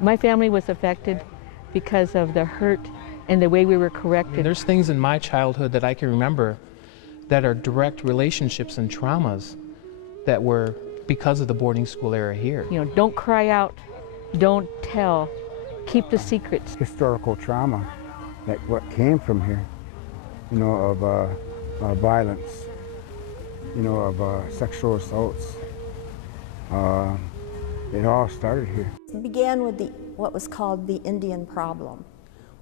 My family was affected because of the hurt and the way we were corrected. There's things in my childhood that I can remember that are direct relationships and traumas that were because of the boarding school era here. You know, don't cry out, don't tell, keep the secrets. Historical trauma, like what came from here, you know, of violence, you know, of sexual assaults. It all started here. It began with what was called the Indian problem.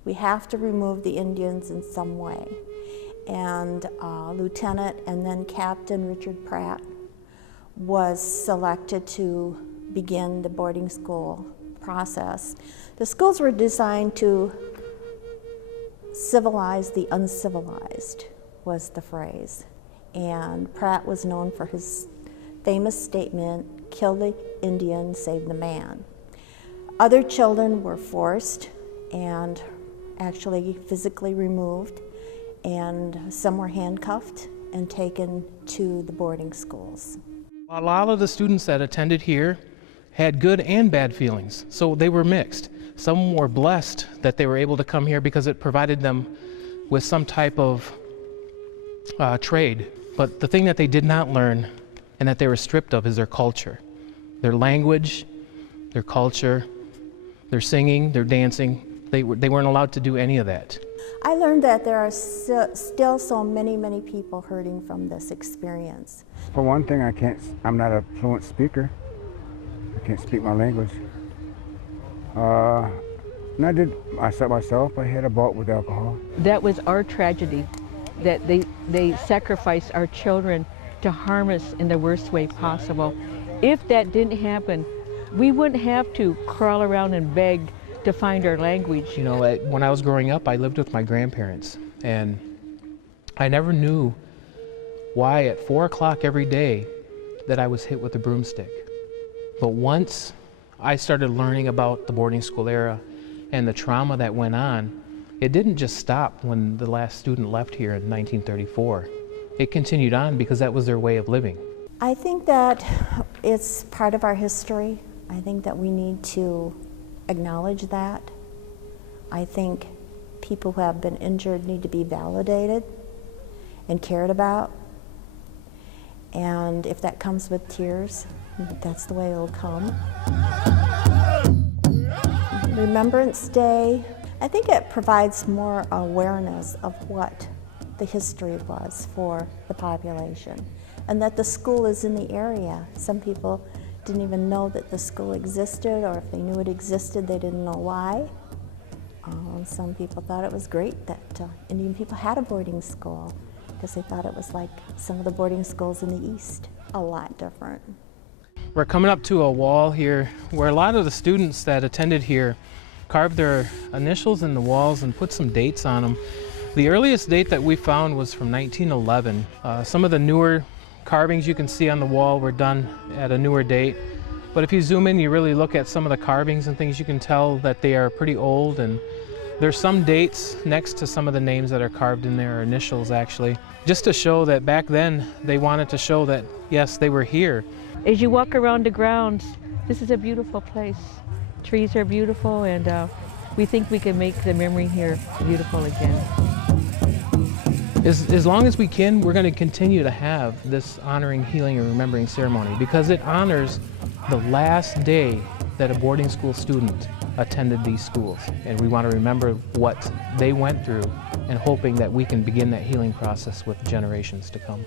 We have to remove the Indians in some way. And Lieutenant and then Captain Richard Pratt was selected to begin the boarding school process. The schools were designed to civilize the uncivilized, was the phrase. And Pratt was known for his famous statement, "Kill the Indian, save the man." Other children were forced and actually physically removed, and some were handcuffed and taken to the boarding schools. A lot of the students that attended here had good and bad feelings, so they were mixed. Some were blessed that they were able to come here because it provided them with some type of trade. But the thing that they did not learn and that they were stripped of is their culture, their language, their culture, their singing, their dancing. They weren't allowed to do any of that. I learned that there are still so many people hurting from this experience. For one thing, I'm not a fluent speaker. I can't speak my language. And I set myself, I had a bout with alcohol. That was our tragedy, that they sacrificed our children to harm us in the worst way possible. If that didn't happen, we wouldn't have to crawl around and beg to find our language. You know, when I was growing up, I lived with my grandparents, and I never knew why at 4 o'clock every day that I was hit with a broomstick. But once I started learning about the boarding school era and the trauma that went on, it didn't just stop when the last student left here in 1934. It continued on because that was their way of living. I think that it's part of our history. I think that we need to acknowledge that. I think people who have been injured need to be validated and cared about. And if that comes with tears, that's the way it'll come. Remembrance Day, I think it provides more awareness of what the history was for the population and that the school is in the area. Some people didn't even know that the school existed, or if they knew it existed, they didn't know why. Some people thought it was great that Indian people had a boarding school because they thought it was like some of the boarding schools in the East, a lot different. We're coming up to a wall here where a lot of the students that attended here carved their initials in the walls and put some dates on them. The earliest date that we found was from 1911. Some of the newer carvings you can see on the wall were done at a newer date. But if you zoom in, you really look at some of the carvings and things, you can tell that they are pretty old, and there's some dates next to some of the names that are carved in there, or initials actually, just to show that back then they wanted to show that, yes, they were here. As you walk around the grounds, this is a beautiful place. Trees are beautiful, and we think we can make the memory here beautiful again. As long as we can, we're going to continue to have this honoring, healing, and remembering ceremony because it honors the last day that a boarding school student attended these schools. And we want to remember what they went through and hoping that we can begin that healing process with generations to come.